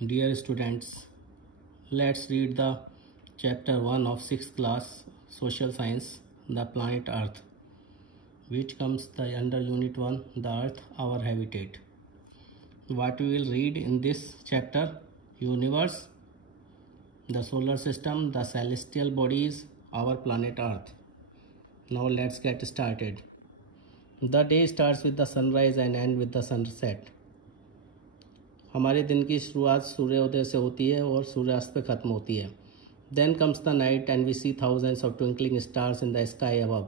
Dear students, let's read the chapter 1 of 6th class social science, the planet Earth, which comes under unit 1, the Earth, our habitat. What we will read in this chapter: universe, the solar system, the celestial bodies, our planet Earth. Now let's get started. The day starts with the sunrise and ends with the sunset. हमारे दिन की शुरुआत सूर्योदय से होती है और सूर्यास्त पे ख़त्म होती है. Then comes the night and we see thousands of twinkling stars in the sky above.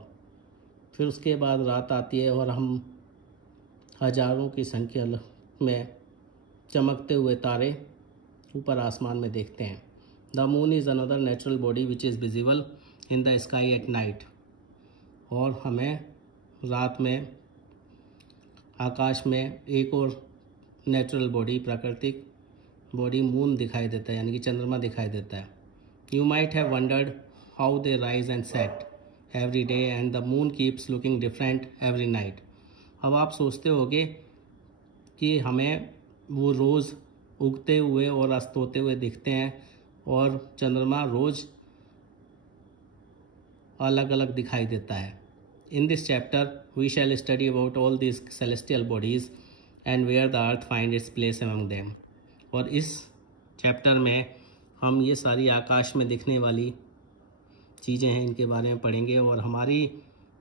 फिर उसके बाद रात आती है और हम हजारों की संख्या में चमकते हुए तारे ऊपर आसमान में देखते हैं. The moon is another natural body which is visible in the sky at night. और हमें रात में आकाश में एक और नेचुरल बॉडी, प्राकृतिक बॉडी मून दिखाई देता है, यानी कि चंद्रमा दिखाई देता है. You might have wondered how they rise and set every day and the moon keeps looking different every night. अब आप सोचते होगे कि हमें वो रोज़ उगते हुए और अस्त होते हुए दिखते हैं और चंद्रमा रोज़ अलग अलग दिखाई देता है. In this chapter we shall study about all this celestial bodies and where the earth find its place among them. और इस चैप्टर में हम ये सारी आकाश में दिखने वाली चीज़ें हैं, इनके बारे में पढ़ेंगे और हमारी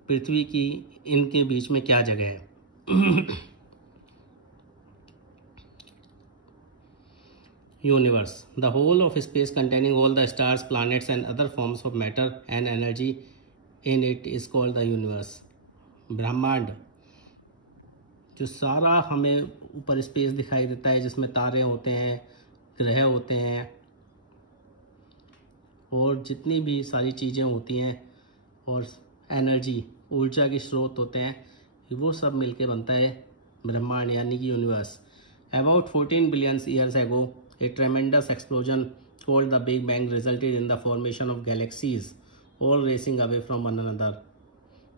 पृथ्वी की इनके बीच में क्या जगह है. Universe, the whole of space containing all the stars, planets and other forms of matter and energy in it is called the universe. ब्रह्मांड, जो सारा हमें ऊपर स्पेस दिखाई देता है, जिसमें तारे होते हैं, ग्रह होते हैं और जितनी भी सारी चीज़ें होती हैं और एनर्जी, ऊर्जा के स्रोत होते हैं, वो सब मिलके बनता है ब्रह्मांड यानी कि universe. About 14 billion years ago A ट्रेमेंडस explosion called the big bang resulted in the formation of galaxies all racing away from one another.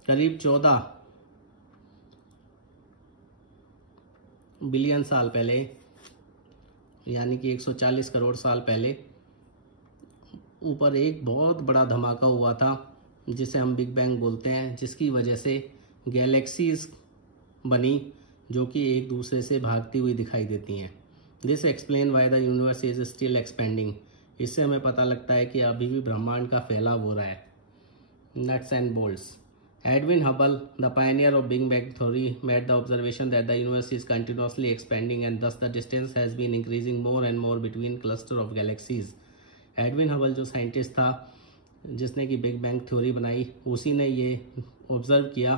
करीब 14 बिलियन साल पहले, यानी कि 140 करोड़ साल पहले, ऊपर एक बहुत बड़ा धमाका हुआ था जिसे हम बिग बैंग बोलते हैं, जिसकी वजह से गैलेक्सीज बनी जो कि एक दूसरे से भागती हुई दिखाई देती हैं. This explain why the universe is still expanding. इससे हमें पता लगता है कि अभी भी ब्रह्मांड का फैलाव हो रहा है. Nuts and bolts. Edwin Hubble, the pioneer of Big Bang theory, made the observation that the universe is continuously expanding and thus the distance has been increasing more and more between cluster of galaxies. Edwin Hubble जो scientist था जिसने कि big bang theory बनाई, उसी ने ये observe किया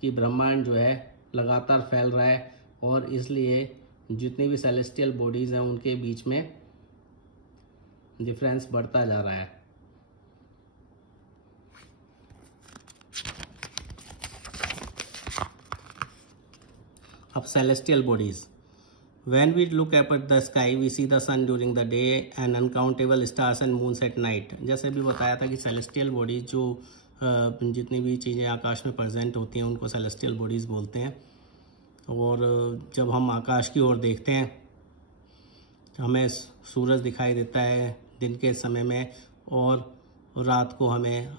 कि ब्रह्मांड जो है लगातार फैल रहा है और इसलिए जितनी भी सेलेस्टियल बॉडीज़ हैं उनके बीच में डिफरेंस बढ़ता जा रहा है. Of celestial bodies. When we look up at the sky, we see the sun during the day and uncountable stars and moons at night. जैसे भी बताया था कि celestial bodies जो जितनी भी चीज़ें आकाश में प्रेजेंट होती हैं उनको celestial bodies बोलते हैं. और जब हम आकाश की ओर देखते हैं हमें सूरज दिखाई देता है दिन के समय में और रात को हमें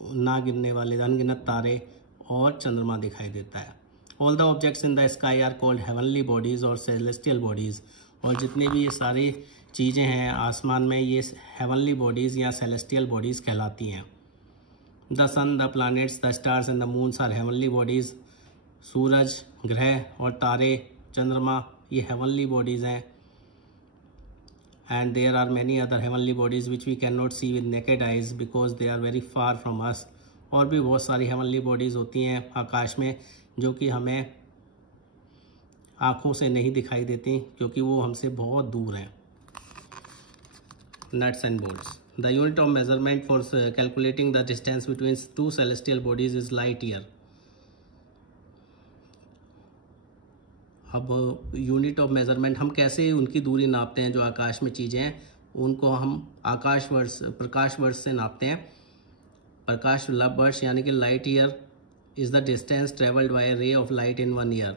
ना गिनने वाले अनगिनत तारे और चंद्रमा दिखाई देता है. All the objects in the sky are called heavenly bodies or celestial bodies. और जितनी भी ये सारी चीज़ें हैं आसमान में, ये heavenly bodies या celestial bodies कहलाती हैं. The sun, the planets, the stars and the moons are heavenly bodies. सूरज, ग्रह और तारे, चंद्रमा, ये heavenly bodies हैं. And there are many other heavenly bodies which we cannot see with naked eyes because they are very far from us. और भी बहुत सारी heavenly bodies होती हैं आकाश में जो कि हमें आँखों से नहीं दिखाई देती क्योंकि वो हमसे बहुत दूर हैं. Nuts and bolts. The unit of measurement for calculating the distance between two celestial bodies is light year. अब यूनिट ऑफ मेजरमेंट, हम कैसे उनकी दूरी नापते हैं. जो आकाश में चीज़ें हैं उनको हम प्रकाश वर्ष से नापते हैं. प्रकाश वर्ष यानी कि light year is the distance traveled by a ray of light in 1 year.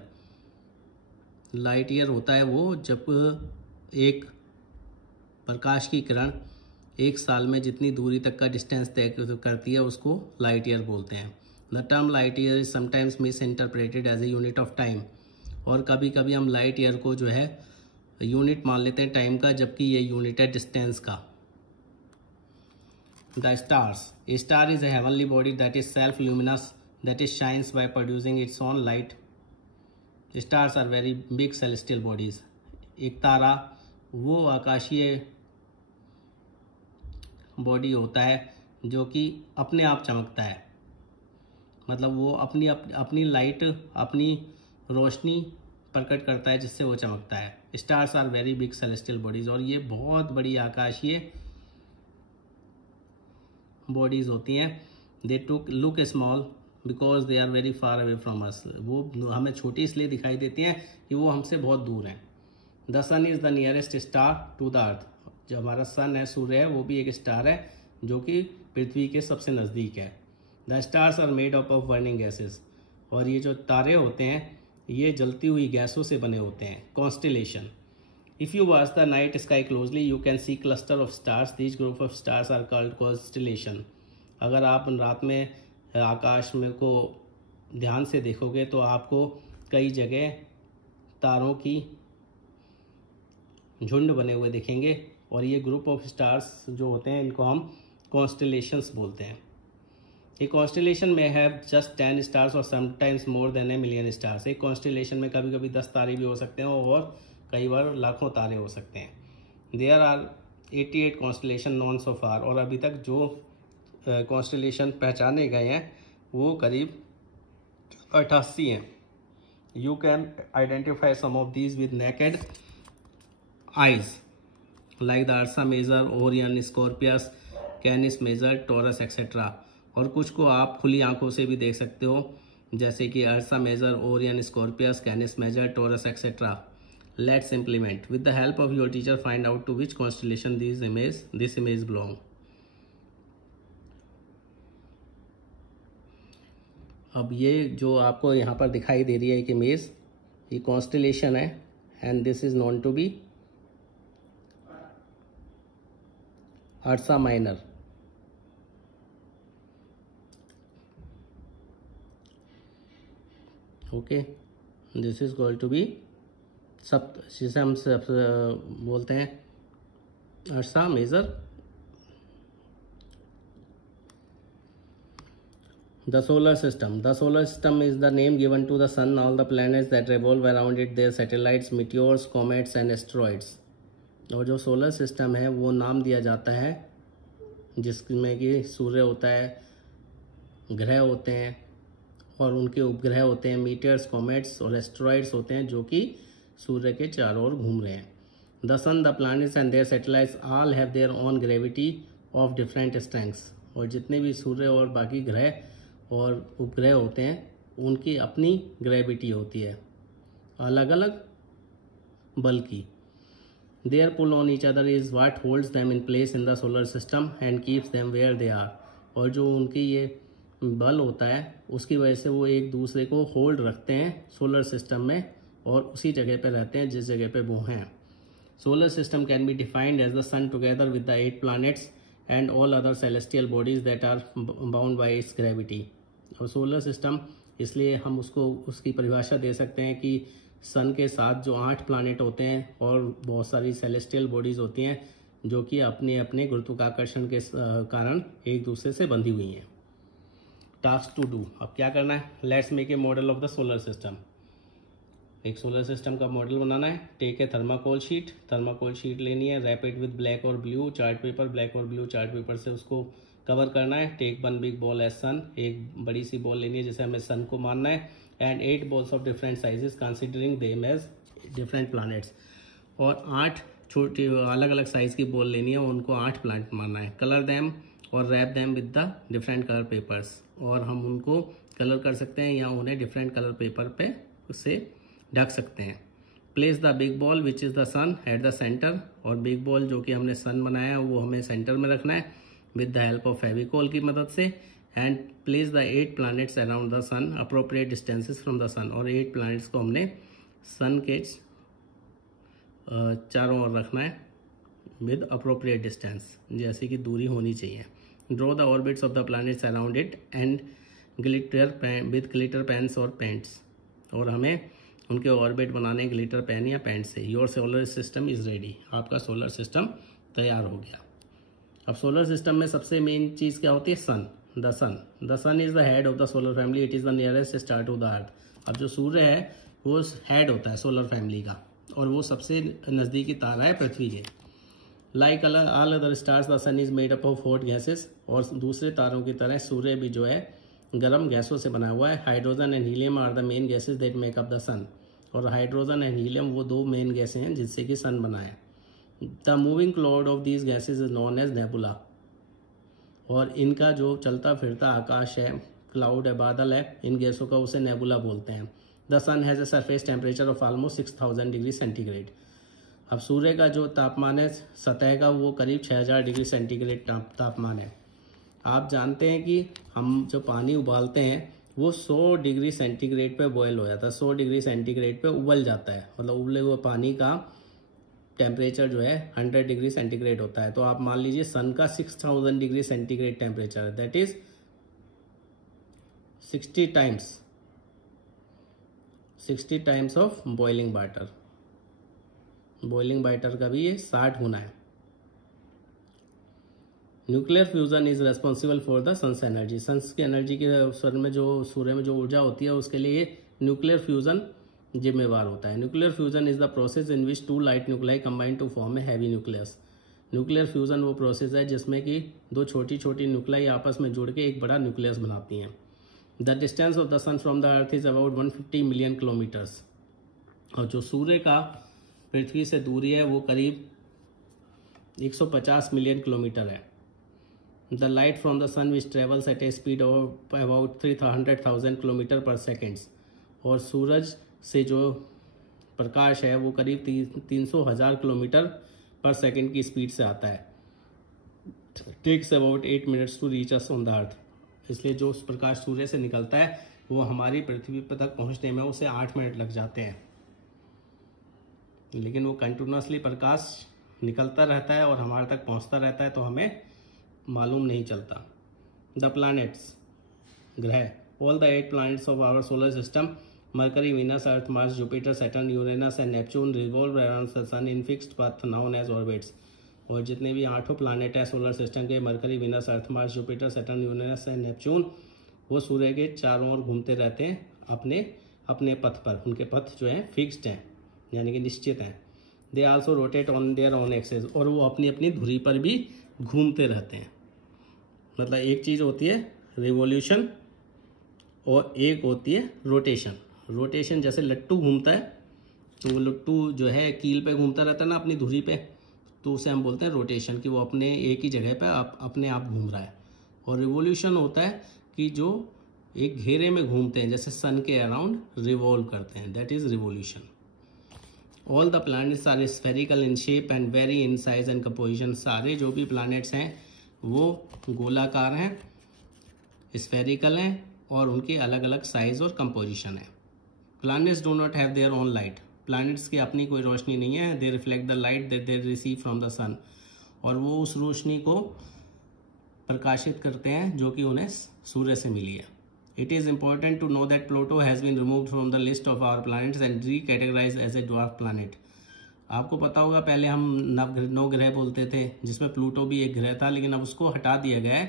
Light year होता है वो जब एक प्रकाश की किरण एक साल में जितनी दूरी तक का डिस्टेंस तय करती है उसको लाइट ईयर बोलते हैं। The term light year is sometimes misinterpreted as a unit of time, और कभी कभी हम लाइट ईयर को जो है यूनिट मान लेते हैं टाइम का, जबकि ये यूनिट है डिस्टेंस का। The stars, a star is a heavenly body that is self luminous that is shines by producing its own light. Stars are very big celestial bodies. एक तारा वो आकाशीय बॉडी होता है जो कि अपने आप चमकता है, मतलब वो अपनी लाइट, अपनी रोशनी प्रकट करता है जिससे वो चमकता है। Stars are very big celestial bodies, और ये बहुत बड़ी आकाशीय बॉडीज होती हैं। They look small because they are very far away from us. वो हमें छोटी इसलिए दिखाई देती हैं कि वो हमसे बहुत दूर हैं। The sun is the nearest star to the earth. जो हमारा सन है, सूर्य है, वो भी एक स्टार है जो कि पृथ्वी के सबसे नज़दीक है। The stars are made up of burning gases, और ये जो तारे होते हैं ये जलती हुई गैसों से बने होते हैं। Constellation, if you watch the night sky closely you can see cluster of stars, these group of stars are called constellation. अगर आप रात में आकाश में को ध्यान से देखोगे तो आपको कई जगह तारों की झुंड बने हुए दिखेंगे, और ये ग्रुप ऑफ स्टार्स जो होते हैं इनको हम कॉन्स्टेलेशंस बोलते हैं। ए कॉन्स्टेलेशन में हैव जस्ट 10 स्टार्स और sometimes more than a million stars. एक कॉन्स्टेलेशन में कभी कभी 10 तारे भी हो सकते हैं और कई बार लाखों तारे हो सकते हैं। देयर आर 88 कॉन्स्टेलेशन नॉन सो फार, और अभी तक जो कॉन्स्टेलेशन पहचाने गए हैं वो करीब 88 हैं। You can identify some of these with naked eyes like the Ursa Major, Orion, Scorpius, Canis Major, Taurus etcetera. और कुछ को आप खुली आंखों से भी देख सकते हो, जैसे कि Ursa Major, Orion, Scorpius, Canis Major, Taurus etcetera. Let's implement with the help of your teacher find out to which constellation this image belong. अब ये जो आपको यहाँ पर दिखाई दे रही है एक इमेज, ये कॉन्स्टेलेशन है and this is known to be Ursa Minor. Okay, this is going to be जिसे हम बोलते हैं Ursa Major. The solar system. The solar system is the name given to the sun, all the planets that revolve around it, their satellites, meteors, comets and asteroids. और जो solar system है वो नाम दिया जाता है जिसमें कि सूर्य होता है, ग्रह होते हैं और उनके उपग्रह होते हैं, मीटियर्स, कॉमेट्स और एस्ट्रॉइड्स होते हैं जो कि सूर्य के चारों ओर घूम रहे हैं। The sun, the planets and their satellites all have their own gravity of different strengths. और जितने भी सूर्य और बाकी ग्रह और उपग्रह होते हैं उनकी अपनी ग्रेविटी होती है, अलग अलग बल की। Their pull on each other is what holds them in place in the solar system and keeps them where they are. और जो उनकी ये बल होता है उसकी वजह से वो एक दूसरे को होल्ड रखते हैं सोलर सिस्टम में और उसी जगह पे रहते हैं जिस जगह पे वो हैं। Solar system can be defined as the sun together with the 8 planets and all other celestial bodies that are bound by its gravity. और सोलर सिस्टम इसलिए हम उसको उसकी परिभाषा दे सकते हैं कि सन के साथ जो 8 प्लैनेट होते हैं और बहुत सारी सेलेस्टियल बॉडीज़ होती हैं जो कि अपने अपने गुरुत्वाकर्षण के कारण एक दूसरे से बंधी हुई हैं। टास्क टू डू, अब क्या करना है? Let's make a model of the solar system. एक सोलर सिस्टम का मॉडल बनाना है। Take a thermocol sheet, thermocol sheet लेनी है, रैप इट विद ब्लैक और ब्लू चार्ट पेपर, ब्लैक और ब्लू चार्ट पेपर से उसको कवर करना है। Take 1 big ball as sun, एक बड़ी सी बॉल लेनी है जिसे हमें सन को मानना है। And 8 balls of different sizes considering them as different planets, और 8 छोटी अलग अलग साइज की बॉल लेनी है, उनको 8 प्लैनेट मानना है। कलर दैम और wrap them with the different colour papers, और हम उनको कलर कर सकते हैं या उन्हें डिफरेंट कलर पेपर पे उससे ढक सकते हैं। Place the big ball which is the sun at the centre, और बिग बॉल जो कि हमने सन बनाया है वो हमें सेंटर में रखना है with the help of Fevicol की मदद से। And place the 8 planets around the sun appropriate distances from the sun, और 8 प्लैनेट्स को हमने सन के चारों ओर रखना है विद अप्रोप्रिएट डिस्टेंस, जैसे कि दूरी होनी चाहिए। Draw the orbits of the planets around it and glitter with glitter pens और पेंट्स, और हमें उनके ऑर्बिट बनाने ग्लिटर पेन या पेंट से। Your solar system is ready, आपका सोलर सिस्टम तैयार हो गया। अब सोलर सिस्टम में सबसे मेन चीज़ क्या होती है? Sun. The sun is the head of the solar family, it is the nearest star to the earth. अब जो सूर्य है वो हेड होता है सोलर फैमिली का, और वो सबसे नज़दीकी तारा है पृथ्वी के। Like all other stars the sun is made up of hot gases, और दूसरे तारों की तरह सूर्य भी जो है गर्म गैसों से बना हुआ है। Hydrogen and helium are the main gases that make up the sun, और हाइड्रोजन एंड हीलियम वो दो मेन गैसें हैं जिससे कि सन बना है। The moving cloud of these gases is known as nebula, और इनका जो चलता फिरता आकाश है, क्लाउड है, बादल है, इन गैसों का उसे नेबुला बोलते हैं। The sun has a surface temperature of almost 6000 degree centigrade. अब सूर्य का जो तापमान है सतह का वो करीब 6000 डिग्री सेंटीग्रेड तापमान है। आप जानते हैं कि हम जो पानी उबालते हैं वो 100 डिग्री सेंटीग्रेड पे बॉयल हो जाता है, 100 डिग्री सेंटीग्रेड पे उबल जाता है, मतलब उबले हुए पानी का टेम्परेचर जो है 100 डिग्री सेंटीग्रेड होता है। तो आप मान लीजिए सन का 6000 डिग्री सेंटीग्रेड टेम्परेचर है, that is 60 times of boiling water. Boiling water का भी ये 60 गुना है। Nuclear fusion is responsible for the sun's energy. Sun's की एनर्जी के सूर्य में जो ऊर्जा होती है उसके लिए न्यूक्लियर फ्यूजन जिम्मेवार होता है। Nuclear fusion is the process in which two light nuclei combine to form a heavy nucleus. Nuclear fusion वो प्रोसेस है जिसमें कि दो छोटी छोटी न्यूक्लाई आपस में जुड़ के एक बड़ा न्यूक्लियस बनाती हैं। The distance of the sun from the earth is about 150 million kilometres, और जो सूर्य का पृथ्वी से दूरी है वो करीब 150 मिलियन किलोमीटर है। The light from the sun which travels at a speed of about 300,000 kilometre per seconds, और सूरज से जो प्रकाश है वो करीब 300,000 किलोमीटर पर सेकेंड की स्पीड से आता है। Takes about 8 minutes to reach us on the earth. इसलिए जो प्रकाश सूर्य से निकलता है वो हमारी पृथ्वी पर तक पहुंचने में उसे 8 मिनट लग जाते हैं, लेकिन वो कंटिन्यूसली प्रकाश निकलता रहता है और हमारे तक पहुंचता रहता है, तो हमें मालूम नहीं चलता। द प्लैनेट्स, ग्रह, all the 8 planets of our solar system Mercury, Venus, Earth, Mars, Jupiter, Saturn, Uranus and Neptune revolve around the sun in fixed path known as orbits. और जितने भी 8 प्लैनेट है सोलर सिस्टम के, Mercury, Venus, Earth, Mars, Jupiter, Saturn, Uranus and Neptune, वो सूर्य के चारों ओर घूमते रहते हैं अपने अपने पथ पर। उनके पथ जो हैं फिक्स्ड हैं, यानी कि निश्चित हैं। They also rotate on their own axes, और वो अपनी अपनी धुरी पर भी घूमते रहते हैं। मतलब एक चीज़ होती है रिवॉल्यूशन और एक होती है रोटेशन। रोटेशन जैसे लट्टू घूमता है, तो वो लट्टू जो है कील पे घूमता रहता है ना अपनी धुरी पे, तो उसे हम बोलते हैं रोटेशन, कि वो अपने एक ही जगह पे अपने आप घूम रहा है। और रिवॉल्यूशन होता है कि जो एक घेरे में घूमते हैं, जैसे सन के अराउंड रिवॉल्व करते हैं, that is revolution. All the planets are spherical in shape and vary in size and composition. सारे जो भी प्लैनेट्स हैं वो गोलाकार हैं, स्फेरिकल हैं, और उनके अलग अलग साइज और कंपोजिशन है। Planets do not have their own light. Planets की अपनी कोई रोशनी नहीं है। They reflect the light that they receive from the sun, और वो उस रोशनी को प्रकाशित करते हैं जो कि उन्हें सूर्य से मिली है। It is important to know that Pluto has been removed from the list of our planets and recategorised as a dwarf planet. आपको पता होगा पहले हम 9 ग्रह बोलते थे, जिसमें प्लूटो भी एक ग्रह था, लेकिन अब उसको हटा दिया गया है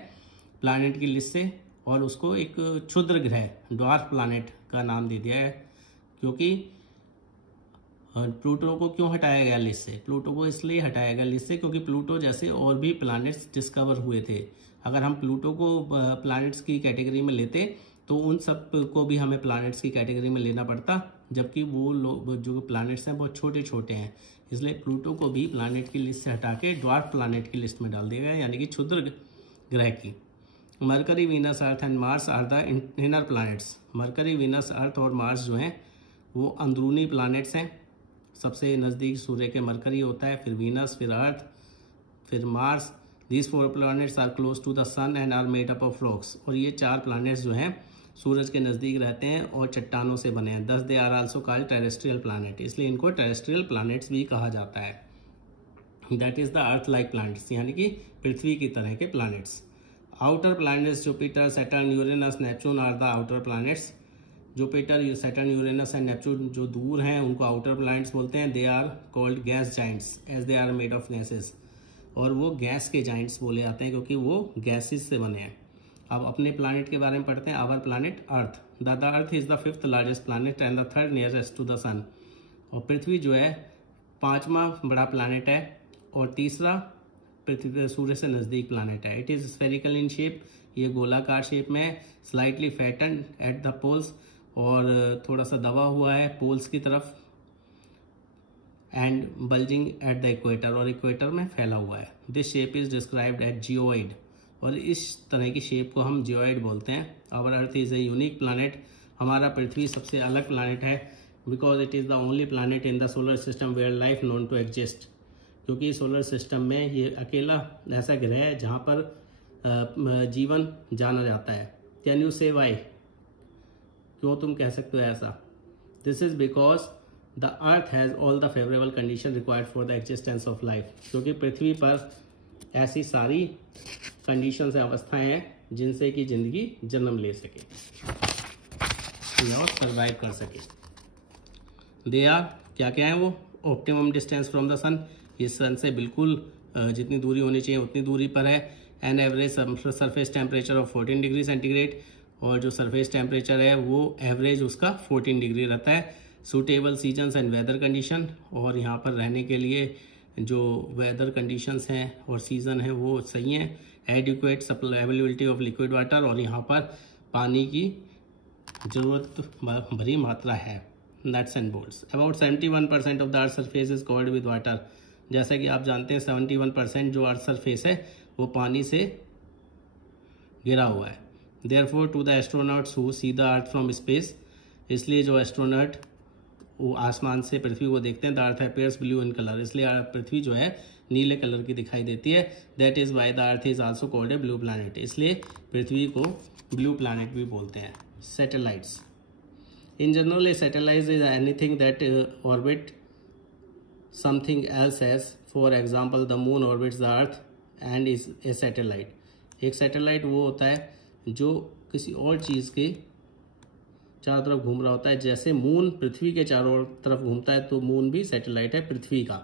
प्लैनेट की लिस्ट से, और उसको एक क्षुद्र ग्रह ड्वार्फ प्लैनेट का नाम दे दिया है। क्योंकि प्लूटो को क्यों हटाया गया लिस्ट से? प्लूटो को इसलिए हटाया गया लिस्ट से क्योंकि प्लूटो जैसे और भी प्लैनेट्स डिस्कवर हुए थे। अगर हम प्लूटो को प्लैनेट्स की कैटेगरी में लेते तो उन सब को भी हमें प्लैनेट्स की कैटेगरी में लेना पड़ता, जबकि वो लोग जो प्लैनेट्स हैं बहुत छोटे छोटे हैं। इसलिए प्लूटो को भी प्लैनेट की लिस्ट से हटा के ड्वार्फ प्लैनेट की लिस्ट में डाल दिया गया, यानी कि क्षुद्र ग्रह की। Mercury, Venus, Earth and Mars are the inner planets. Mercury, Venus, Earth और मार्स जो हैं वो अंदरूनी प्लैनेट्स हैं। सबसे नज़दीक सूर्य के मरकरी होता है, फिर वीनस, फिर अर्थ, फिर Mars. These 4 planets are close to the sun and are made up of rocks। और ये 4 प्लैनेट्स जो हैं सूरज के नज़दीक रहते हैं और चट्टानों से बने हैं। Thus they are also called terrestrial planet, इसलिए इनको टेरेस्ट्रियल प्लानट्स भी कहा जाता है। That is the earth like planets, यानी कि पृथ्वी की तरह के planets. Outer planets Jupiter, Saturn, Uranus, Neptune are the outer planets. Jupiter, Saturn, Uranus and Neptune जो दूर हैं उनको आउटर प्लानट्स बोलते हैं। They are called gas giants as they are made of gases, और वो गैस के जाइंट्स बोले जाते हैं क्योंकि वो गैसेस से बने हैं। अब अपने प्लानट के बारे में पढ़ते हैं। Our planet Earth, the earth is the 5th largest planet and the 3rd nearest to the sun. और पृथ्वी जो है 5वां बड़ा प्लानट है और तीसरा पृथ्वी सूर्य से नज़दीक प्लानट है। It is spherical in shape, ये गोलाकार शेप में है। Slightly flattened at the poles, और थोड़ा सा दबा हुआ है पोल्स की तरफ। And bulging at the equator, और इक्वेटर में फैला हुआ है। This shape is described at geoid, और इस तरह की शेप को हम जियोइड बोलते हैं। Our earth is a unique planet, हमारा पृथ्वी सबसे अलग प्लानट है। Because it is the only planet in the solar system where life known to exist, क्योंकि सोलर सिस्टम में ये अकेला ऐसा ग्रह है जहाँ पर जीवन जाना जाता है। कैन यू से वाई, क्यों तुम कह सकते हो ऐसा? This is because the earth has all the favourable condition required for the existence of life, क्योंकि पृथ्वी पर ऐसी सारी कंडीशंस अवस्थाएं हैं जिनसे कि जिंदगी जन्म ले सके और सर्वाइव कर सके। दे आर क्या क्या है वो? ऑप्टिमम डिस्टेंस फ्रॉम द सन, ये सन से बिल्कुल जितनी दूरी होनी चाहिए उतनी दूरी पर है। An average surface temperature of 14 degree centigrade, और जो सरफेस टेम्परेचर है वो एवरेज उसका 14 डिग्री रहता है। Suitable seasons and weather condition, और यहाँ पर रहने के लिए जो वेदर कंडीशंस हैं और सीज़न है वो सही हैं। Adequate supply availability of liquid water, और यहाँ पर पानी की ज़रूरत भरी मात्रा है। Nuts and bolts, about 71% of the earth surface is covered with water. जैसा कि आप जानते हैं 71% जो अर्थ सरफेस है वो पानी से घिरा हुआ है। Therefore to the astronauts who see the earth from space, इसलिए जो एस्ट्रोनॉट वो आसमान से पृथ्वी को देखते हैं, the earth appears blue in colour, इसलिए पृथ्वी जो है नीले कलर की दिखाई देती है। That is why the earth is also called a blue planet, इसलिए पृथ्वी को ब्लू प्लैनेट भी बोलते हैं। Satellites, in general a satellite is anything that orbit something else as, for example the moon orbits the earth and is a satellite. एक satellite वो होता है जो किसी और चीज़ के चारों तरफ घूम रहा होता है। जैसे मून पृथ्वी के चारों तरफ घूमता है तो मून भी सैटेलाइट है पृथ्वी का।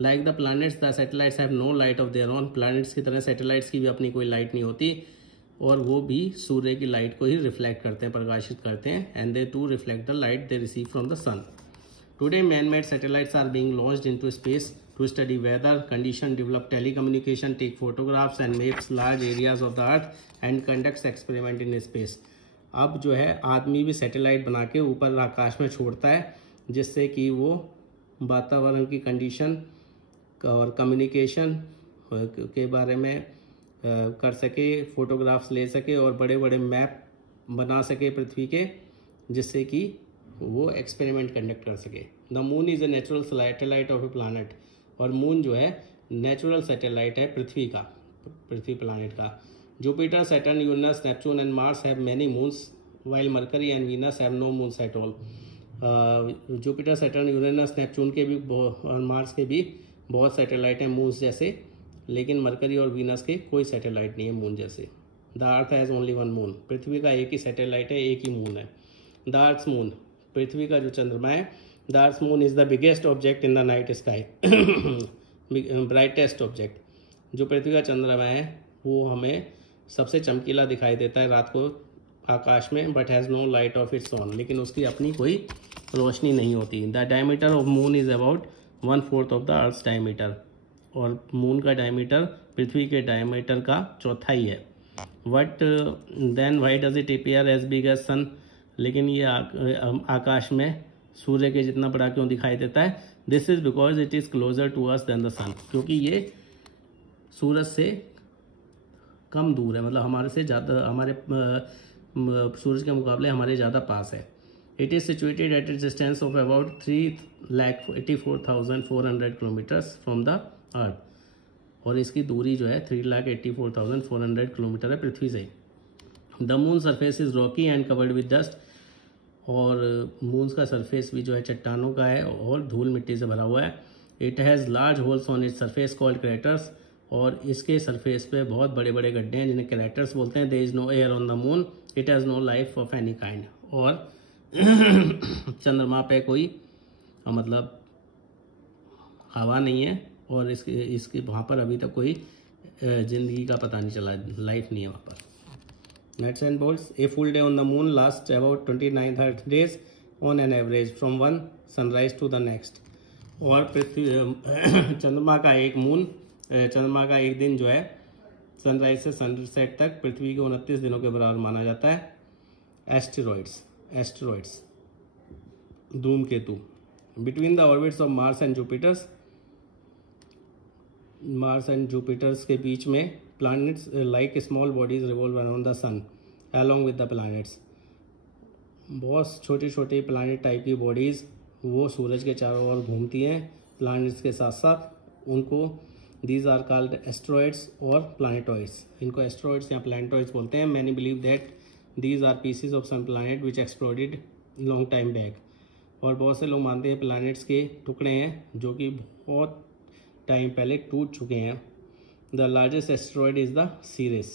Like the planets the satellites have no light of their own, planets की तरह सैटेलाइट्स की भी अपनी कोई लाइट नहीं होती, और वो भी सूर्य की लाइट को ही रिफ्लेक्ट करते हैं, प्रकाशित करते हैं। And they too reflect the light they receive from the sun. Today man made satellites are being launched into space to study weather condition, develop telecommunication, take photographs and maps large areas of the earth and conducts experiment in space. अब जो है आदमी भी satellite बना के ऊपर आकाश में छोड़ता है, जिससे कि वो वातावरण की कंडीशन और कम्युनिकेशन के बारे में कर सके, फोटोग्राफ्स ले सके और बड़े बड़े मैप बना सके पृथ्वी के, जिससे कि वो एक्सपेरिमेंट कंडक्ट कर सके। The moon is a natural satellite of A planet, और मून जो है नेचुरल सैटेलाइट है पृथ्वी का, पृथ्वी प्लानट का। Jupiter, Saturn, Uranus, Neptune and Mars have many moons, while Mercury and Venus have no moons at all. Jupiter, Saturn, Uranus, Neptune के भी और Mars के भी बहुत सैटेलाइट हैं मून्स जैसे, लेकिन मरकरी और वीनस के कोई सैटेलाइट नहीं है मून जैसे। The earth has only one moon, पृथ्वी का एक ही सैटेलाइट है, एक ही मून है। द अर्थ्स मून, पृथ्वी का जो चंद्रमा है, the earth's moon is the biggest object in the night sky, brightest object. जो पृथ्वी का चंद्रमा है वो हमें सबसे चमकीला दिखाई देता है रात को आकाश में, but has no light of its own, लेकिन उसकी अपनी कोई रोशनी नहीं होती। The diameter of moon is about 1/4 of the earth's diameter, और मून का डायमीटर पृथ्वी के डायमीटर का चौथाई है। But then why does it appear as big as sun, लेकिन ये आकाश में सूर्य के जितना बड़ा क्यों दिखाई देता है? This is because it is closer to us than the sun, क्योंकि ये सूरज से कम दूर है, मतलब हमारे से ज़्यादा, हमारे सूरज के मुकाबले हमारे ज़्यादा पास है। It is situated at A distance of about 3,84,400 kilometres from the अर्थ, और इसकी दूरी जो है 3,84,400 किलोमीटर है पृथ्वी से। The moon surface is Rocky and covered with dust, और मून का सरफेस भी जो है चट्टानों का है और धूल मिट्टी से भरा हुआ है। It has large holes on its surface called craters, और इसके सरफेस पे बहुत बड़े बड़े गड्ढे हैं जिन्हें क्रेटर्स बोलते हैं। There is no air on the moon, it has no life of any kind, और चंद्रमा पे कोई मतलब हवा नहीं है, और इसके वहाँ पर अभी तक कोई ज़िंदगी का पता नहीं चला, लाइफ नहीं है वहाँ पर। Nuts and bolts. A full day on the moon lasts about 29-30 days on an average from one sunrise to the next. और पृथ्वी चंद्रमा का एक दिन जो है सनराइज से सनसेट तक पृथ्वी के 29 दिनों के बराबर माना जाता है। एस्टेरॉइड्स धूमकेतु। Between the orbits of Mars and Jupiter's के बीच में planets like small bodies revolve around the sun along with the planets. बहुत छोटी छोटी प्लानट टाइप की बॉडीज़ वो सूरज के चारों ओर घूमती हैं प्लानट्स के साथ साथ। उनको दीज आर कॉल्ड एस्ट्रॉइड्स और प्लानेटॉइड्स। इनको एस्ट्रॉइड्स या प्लानेटॉइड्स बोलते हैं। Many believe that these are pieces of some planet which exploded long time back. और बहुत से लोग मानते हैं प्लानट्स के टुकड़े हैं जो कि बहुत टाइम पहले टूट चुके हैं। The largest asteroid is the Ceres,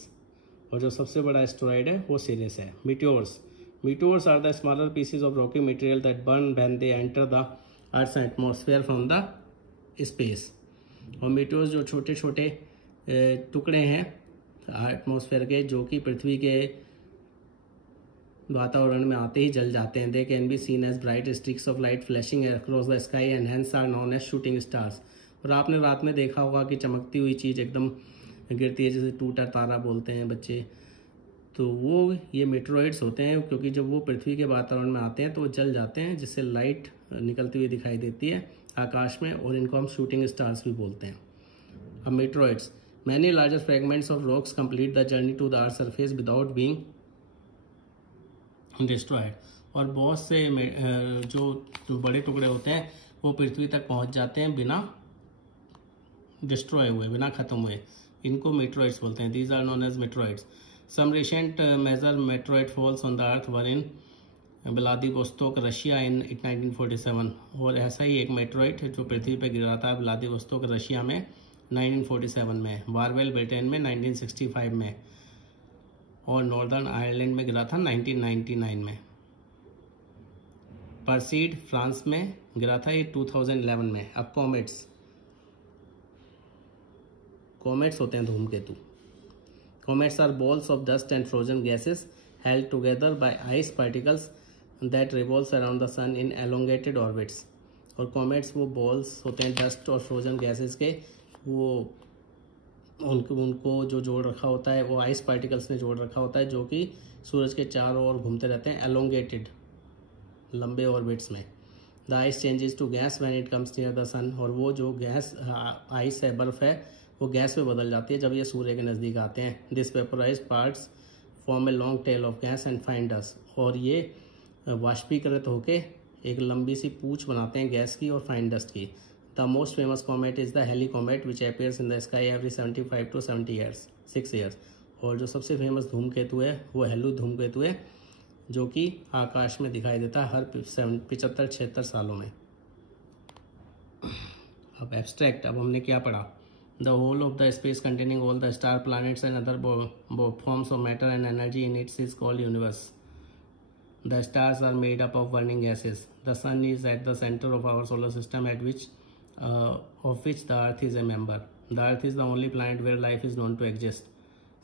और जो सबसे बड़ा एस्टेरॉयड है वो सीरिस है। Meteors are the smaller pieces of rocky material that burn when they enter the earth's atmosphere from the space. और मीटियोर्स जो छोटे छोटे टुकड़े हैं एटमॉस्फेयर के जो कि पृथ्वी के वातावरण में आते ही जल जाते हैं। They can be seen as bright streaks of light flashing across the sky and hence are known as shooting stars. और आपने रात में देखा होगा कि चमकती हुई चीज़ एकदम गिरती है, जैसे टूटा तारा बोलते हैं बच्चे, तो वो ये मेट्रोइड्स होते हैं, क्योंकि जब वो पृथ्वी के वातावरण में आते हैं तो वो जल जाते हैं, जिससे लाइट निकलती हुई दिखाई देती है आकाश में, और इनको हम शूटिंग स्टार्स भी बोलते हैं। अब meteoroids, many larger fragments of rocks complete the journey to the earth surface without being destroyed. और बहुत से जो बड़े टुकड़े होते हैं वो पृथ्वी तक पहुंच जाते हैं बिना डिस्ट्रॉय हुए, बिना खत्म हुए। इनको मेट्रोइड्स बोलते हैं। These are known as meteoroids. Some recent major meteoroid falls on the earth were in Vladivostok Russia in 1947। और ऐसा ही एक मेट्रोइड जो पृथ्वी पर गिरा था व्लादिवोस्तोक रशिया में 1947 में, वारवेल ब्रिटेन में 1965 में, और नॉर्दर्न आयरलैंड में गिरा था 1999 में। परसीड फ्रांस में गिरा था ये 2011 में। अब कॉमेट्स होते हैं धूमकेतु। Comets are balls of dust and frozen gases held together by ice particles that revolves around the sun in elongated orbits. और कॉमेट्स वो बॉल्स होते हैं डस्ट और फ्रोजन गैसेस के, वो उनको जो जोड़ रखा होता है वो आइस पार्टिकल्स ने जोड़ रखा होता है, जो कि सूरज के चारों ओर घूमते रहते हैं एलोंगेटेड लंबे ऑर्बिट्स में। The ice changes to gas when it comes near the sun. और वो जो गैस आइस है, बर्फ है, वो गैस में बदल जाती है जब ये सूर्य के नज़दीक आते हैं। This vaporised parts form a long tail of gas and fine dust. और ये वाष्पीकृत होके एक लंबी सी पूंछ बनाते हैं गैस की और फाइन डस्ट की। The most famous comet is the Halley comet which appears in the sky every 75 to 76 years. और जो सबसे फेमस धूमकेतु है वो हेलू धूमकेतु है, जो कि आकाश में दिखाई देता है हर 75-76 सालों में। अब एब्स्ट्रैक्ट, अब हमने क्या पढ़ा? The whole of the space containing all the star planets and other forms of matter and energy in its is called universe. The stars are made up of burning gases. The sun is at the center of our solar system, of which the Earth is a member. The Earth is the only planet where life is known to exist.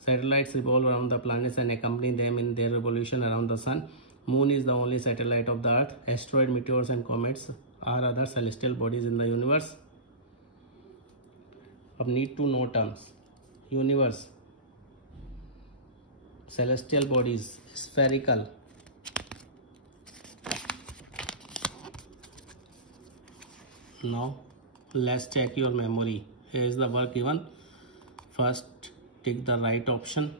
Satellites revolve around the planets and accompany them in their revolution around the sun. Moon is the only satellite of the Earth. Asteroid, meteors, and comets are other celestial bodies in the universe. अब need to know terms. Universe, celestial bodies, spherical. Now let's check your memory. Here is the work given. First tick the right option,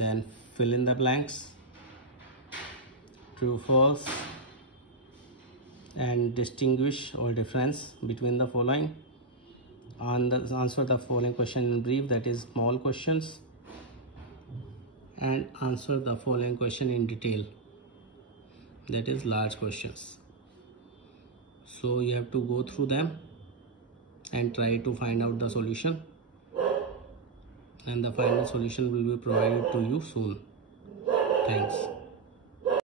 then fill in the blanks, true, false, and distinguish or difference between the following. Answer the following question in brief, that is small questions. and answer the following question in detail, that is large questions. So you have to go through them and try to find out the solution, and the final solution will be provided to you soon. Thanks.